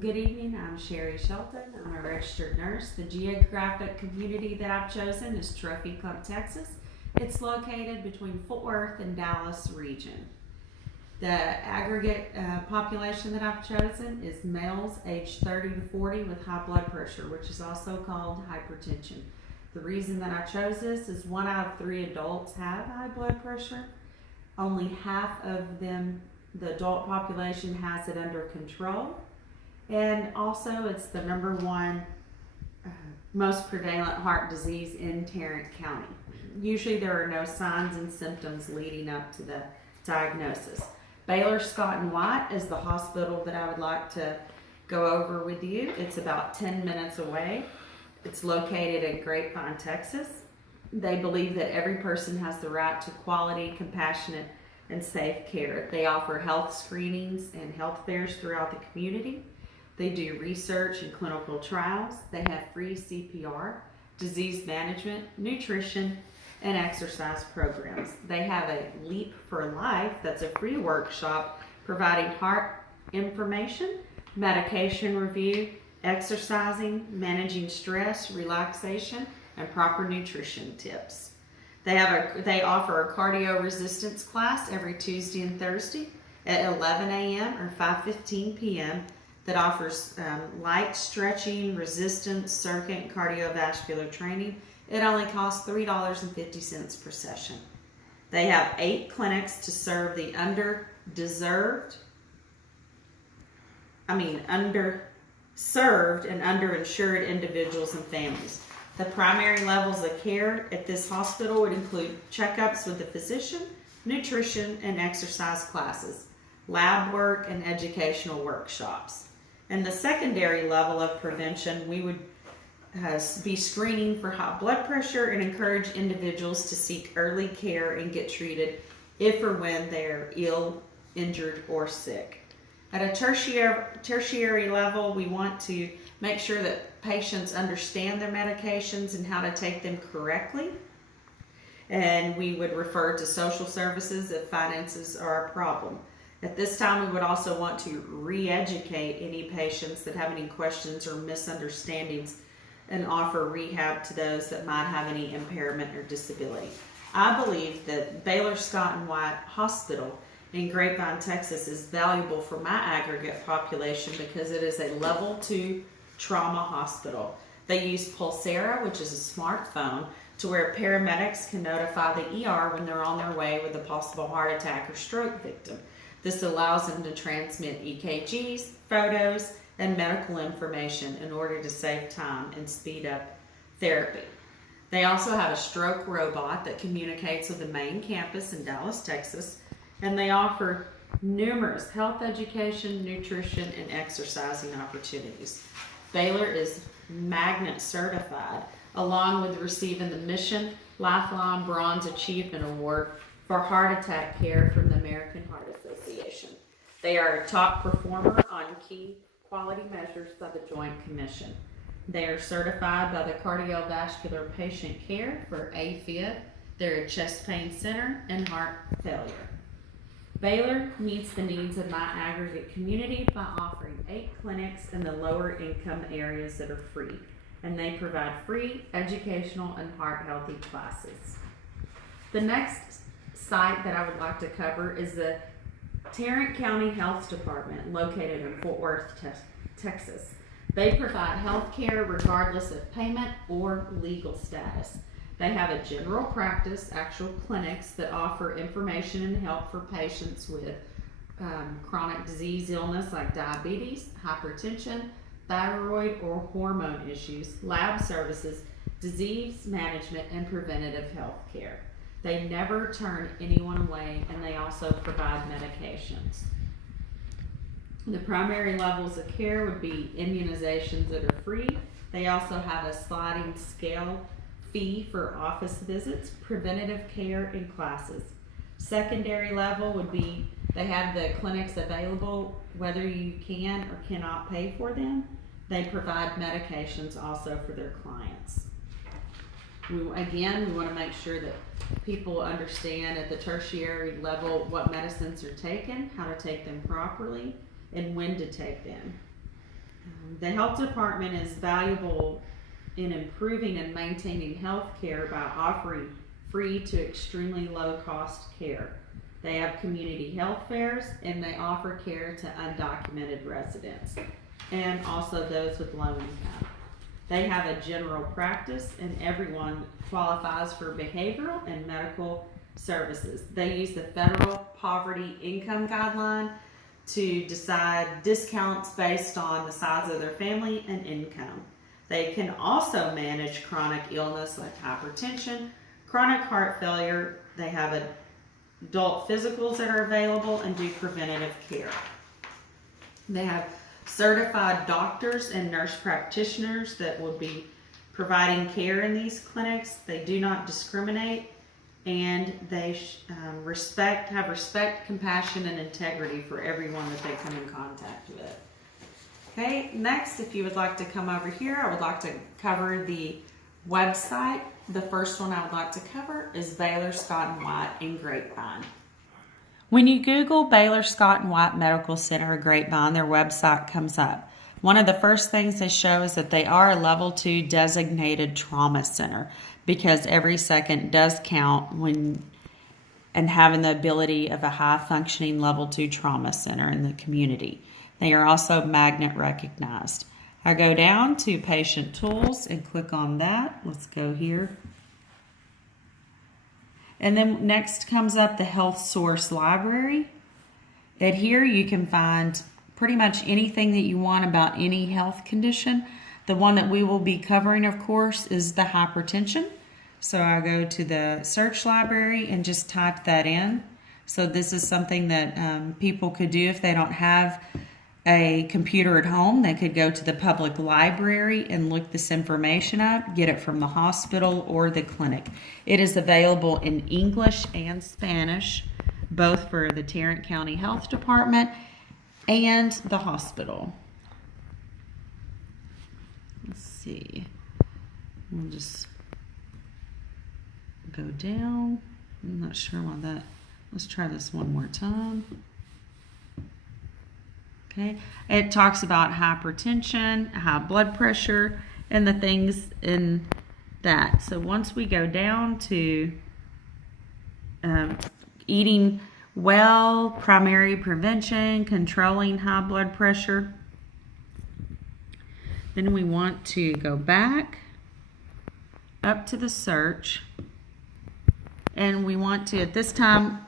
Good evening, I'm Sherry Shelton. I'm a registered nurse. The geographic community that I've chosen is Trophy Club, Texas. It's located between Fort Worth and Dallas region. The aggregate population that I've chosen is males aged 30 to 40 with high blood pressure, which is also called hypertension. The reason that I chose this is 1 out of 3 adults have high blood pressure. Only half of them, the adult population, has it under control. And also, it's the number one most prevalent heart disease in Tarrant County. Usually, there are no signs and symptoms leading up to the diagnosis. Baylor Scott and White is the hospital that I would like to go over with you. It's about 10 minutes away. It's located in Grapevine, Texas. They believe that every person has the right to quality, compassionate, and safe care. They offer health screenings and health fairs throughout the community. They do research and clinical trials. They have free CPR, disease management, nutrition, and exercise programs. They have a Leap for Life, that's a free workshop providing heart information, medication review, exercising, managing stress, relaxation, and proper nutrition tips. They offer a cardio resistance class every Tuesday and Thursday at 11 a.m. or 5:15 p.m. that offers light stretching, resistance, circuit, and cardiovascular training. It only costs $3.50 per session. They have 8 clinics to serve the underserved and underinsured individuals and families. The primary levels of care at this hospital would include checkups with the physician, nutrition and exercise classes, lab work, and educational workshops. And the secondary level of prevention, we would be screening for high blood pressure and encourage individuals to seek early care and get treated if or when they are ill, injured, or sick. At a tertiary level, we want to make sure that patients understand their medications and how to take them correctly. And we would refer to social services if finances are a problem. At this time, we would also want to re-educate any patients that have any questions or misunderstandings and offer rehab to those that might have any impairment or disability. I believe that Baylor Scott and White Hospital in Grapevine, Texas is valuable for my aggregate population because it is a level 2 trauma hospital. They use Pulsera, which is a smartphone, to where paramedics can notify the ER when they're on their way with a possible heart attack or stroke victim. This allows them to transmit EKGs, photos, and medical information in order to save time and speed up therapy. They also have a stroke robot that communicates with the main campus in Dallas, Texas, and they offer numerous health education, nutrition, and exercising opportunities. Baylor is Magnet certified, along with receiving the Mission Lifeline Bronze Achievement Award for heart attack care from the American Heart Association. They are a top performer on key quality measures by the Joint Commission. They are certified by the Cardiovascular Patient Care for AFib. They're a chest pain center and heart failure. Baylor meets the needs of my aggregate community by offering 8 clinics in the lower income areas that are free, and they provide free educational and heart healthy classes. The next site that I would like to cover is the Tarrant County Health Department, located in Fort Worth, Texas. They provide health care regardless of payment or legal status. They have a general practice, actual clinics that offer information and help for patients with chronic disease illness like diabetes, hypertension, thyroid or hormone issues, lab services, disease management, and preventative health care. They never turn anyone away, and they also provide medications. The primary levels of care would be immunizations that are free. They also have a sliding scale fee for office visits, preventative care, and classes. Secondary level would be they have the clinics available whether you can or cannot pay for them. They provide medications also for their clients. We want to make sure that people understand at the tertiary level what medicines are taken, how to take them properly, and when to take them. The health department is valuable in improving and maintaining health care by offering free to extremely low cost care. They have community health fairs and they offer care to undocumented residents and also those with low income. They have a general practice and everyone qualifies for behavioral and medical services. They use the federal poverty income guideline to decide discounts based on the size of their family and income. They can also manage chronic illness like hypertension, chronic heart failure. They have adult physicals that are available and do preventative care. They have certified doctors and nurse practitioners that will be providing care in these clinics. They do not discriminate, and they have respect, compassion, and integrity for everyone that they come in contact with. Okay, next, if you would like to come over here, I would like to cover the website. The first one I would like to cover is Baylor Scott & White in Grapevine. When you Google Baylor Scott & White Medical Center Grapevine, their website comes up. One of the first things they show is that they are a level 2 designated trauma center because every second does count and having the ability of a high functioning level 2 trauma center in the community. They are also magnet recognized. I go down to patient tools and click on that. Let's go here. And then next comes up the Health Source Library. And here you can find pretty much anything that you want about any health condition. The one that we will be covering, of course, is the hypertension. So I go to the search library and just type that in. So this is something that people could do if they don't have a computer at home. They could go to the public library and look this information up, get it from the hospital or the clinic. It is available in English and Spanish, both for the Tarrant County Health Department and the hospital. Let's see. We'll just go down. I'm not sure why that. Let's try this one more time. Okay, it talks about hypertension, high blood pressure, and the things in that. So once we go down to eating well, primary prevention, controlling high blood pressure, then we want to go back up to the search, and we want to, at this time,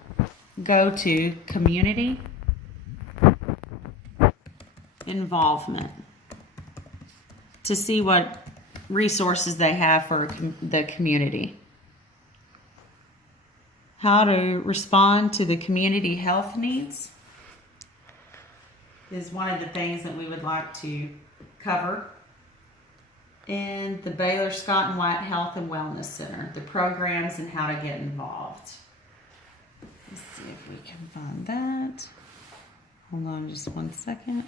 go to community involvement to see what resources they have for the community. How to respond to the community health needs is one of the things that we would like to cover in the Baylor Scott & White Health and Wellness Center, the programs and how to get involved. Let's see if we can find that. Hold on just one second.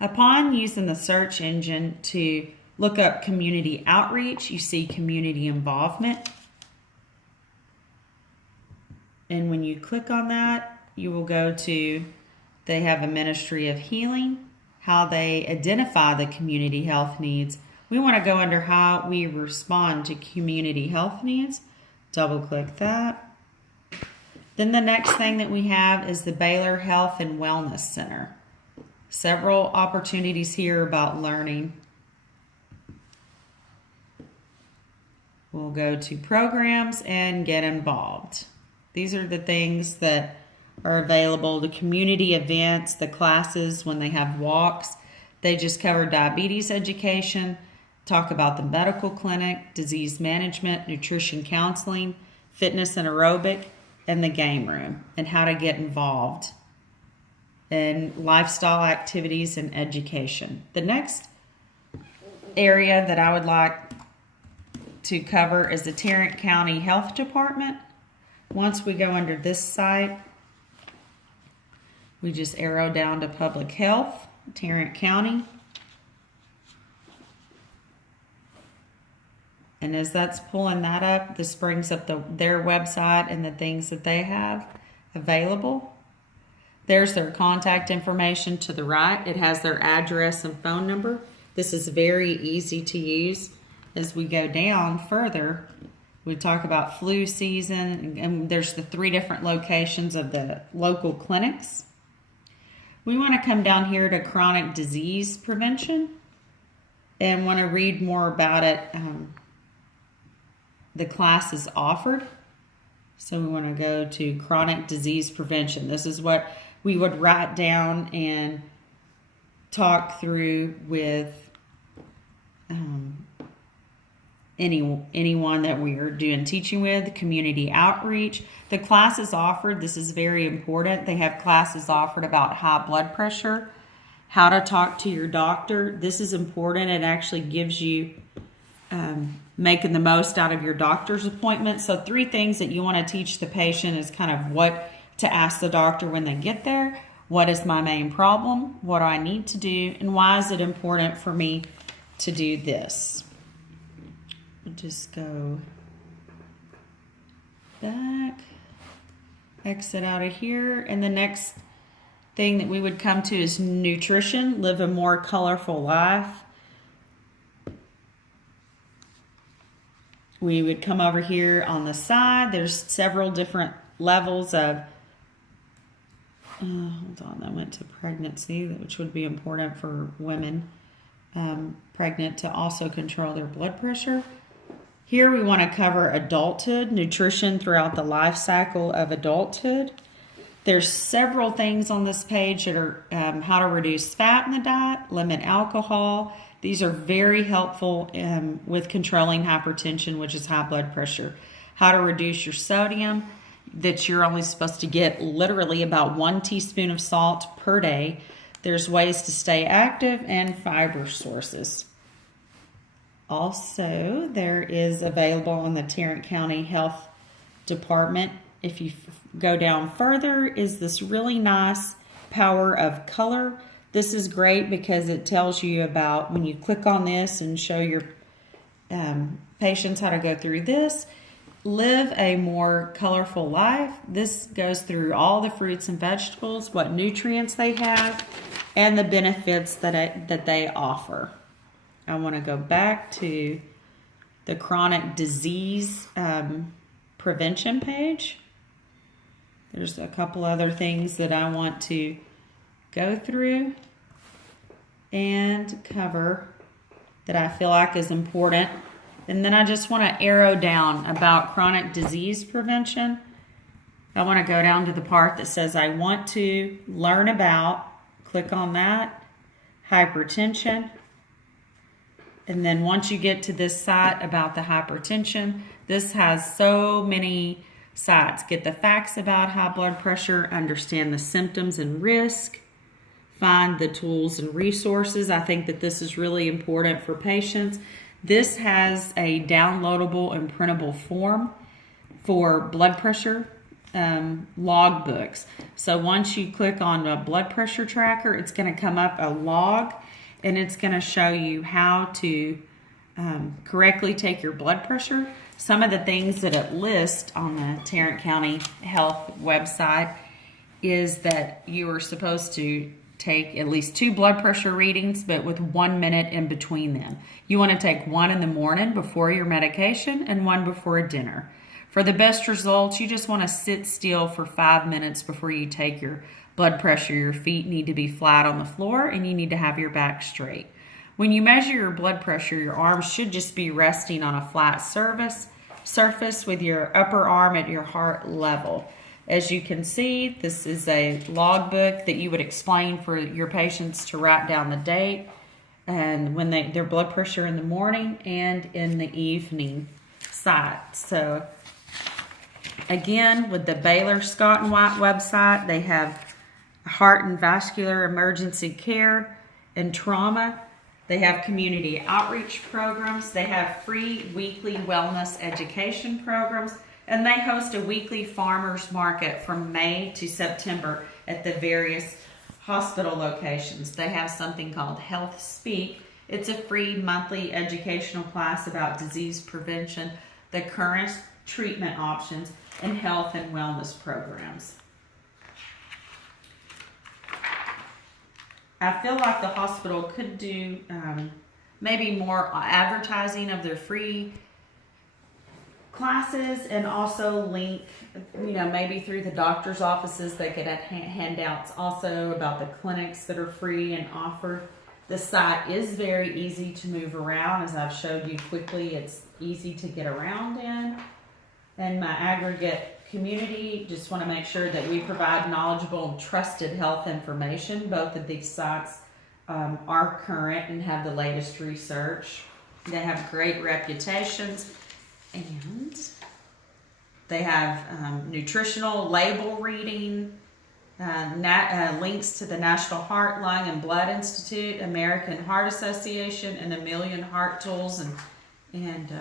Upon using the search engine to look up community outreach, you see community involvement. And when you click on that, you will go to, they have a Ministry of Healing, how they identify the community health needs. We want to go under how we respond to community health needs. Double click that. Then the next thing that we have is the Baylor Health and Wellness Center. Several opportunities here about learning. We'll go to programs and get involved. These are the things that are available, the community events, the classes when they have walks. They just cover diabetes education, talk about the medical clinic, disease management, nutrition counseling, fitness and aerobic, and the game room, and how to get involved in lifestyle activities and education. The next area that I would like to cover is the Tarrant County Health Department. Once we go under this site, we just arrow down to Public Health, Tarrant County. And as that's pulling that up, this brings up their website and the things that they have available. There's their contact information to the right. It has their address and phone number. This is very easy to use. As we go down further, we talk about flu season, and there's the 3 different locations of the local clinics. We want to come down here to chronic disease prevention and want to read more about it. The class is offered. So we want to go to chronic disease prevention. This is what we would write down and talk through with anyone that we are doing teaching with, community outreach. The classes offered, this is very important. They have classes offered about high blood pressure, how to talk to your doctor. This is important. It actually gives you making the most out of your doctor's appointment. So 3 things that you want to teach the patient is kind of what to ask the doctor when they get there. What is my main problem? What do I need to do? And why is it important for me to do this? We'll just go back, exit out of here. And the next thing that we would come to is nutrition, live a more colorful life. We would come over here on the side. There's several different levels of, hold on, I went to pregnancy, which would be important for women pregnant to also control their blood pressure. Here we want to cover adulthood, nutrition throughout the life cycle of adulthood. There's several things on this page that are how to reduce fat in the diet, limit alcohol. These are very helpful with controlling hypertension, which is high blood pressure. How to reduce your sodium, that you're only supposed to get literally about 1 teaspoon of salt per day. There's ways to stay active and fiber sources. Also, there is available on the Tarrant County Health Department. If you go down further, is this really nice power of color. This is great because it tells you about, when you click on this and show your patients how to go through this, live a more colorful life. This goes through all the fruits and vegetables, what nutrients they have, and the benefits that they offer. I want to go back to the chronic disease prevention page. There's a couple other things that I want to go through and cover that I feel like is important. And then I just want to arrow down about chronic disease prevention. I want to go down to the part that says I want to learn about, click on that, hypertension. And then once you get to this site about the hypertension, this has so many sites. Get the facts about high blood pressure, understand the symptoms and risk, find the tools and resources. I think that this is really important for patients. This has a downloadable and printable form for blood pressure log books. So once you click on a blood pressure tracker, it's going to come up a log, and it's going to show you how to correctly take your blood pressure. Some of the things that it lists on the Tarrant County Health website is that you are supposed to take at least 2 blood pressure readings, but with 1 minute in between them. You want to take 1 in the morning before your medication and 1 before dinner. For the best results, you just want to sit still for 5 minutes before you take your blood pressure. Your feet need to be flat on the floor, and you need to have your back straight. When you measure your blood pressure, your arms should just be resting on a flat surface with your upper arm at your heart level. As you can see, this is a logbook that you would explain for your patients to write down the date and when their blood pressure in the morning and in the evening site. So again, with the Baylor Scott and White website, they have heart and vascular emergency care and trauma. They have community outreach programs. They have free weekly wellness education programs. And they host a weekly farmers market from May to September at the various hospital locations. They have something called Health Speak, It's a free monthly educational class about disease prevention, the current treatment options, and health and wellness programs. I feel like the hospital could do maybe more advertising of their free classes, and also link, maybe through the doctor's offices they could have handouts also about the clinics that are free and offered. The site is very easy to move around, as I've showed you quickly. It's easy to get around in. And my aggregate community, just want to make sure that we provide knowledgeable and trusted health information. Both of these sites are current and have the latest research. They have great reputations, and they have nutritional label reading, links to the National Heart, Lung, and Blood Institute, American Heart Association, and a million heart tools and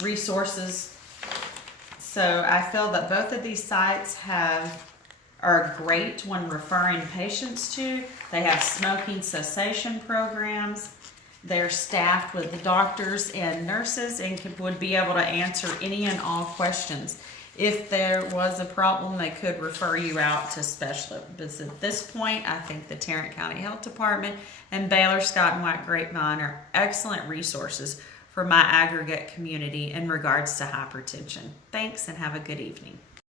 resources. So I feel that both of these sites are great when referring patients to. They have smoking cessation programs. They're staffed with doctors and nurses and would be able to answer any and all questions. If there was a problem, they could refer you out to specialists. But at this point, I think the Tarrant County Health Department and Baylor Scott and White Grapevine are excellent resources for my aggregate community in regards to hypertension. Thanks, and have a good evening.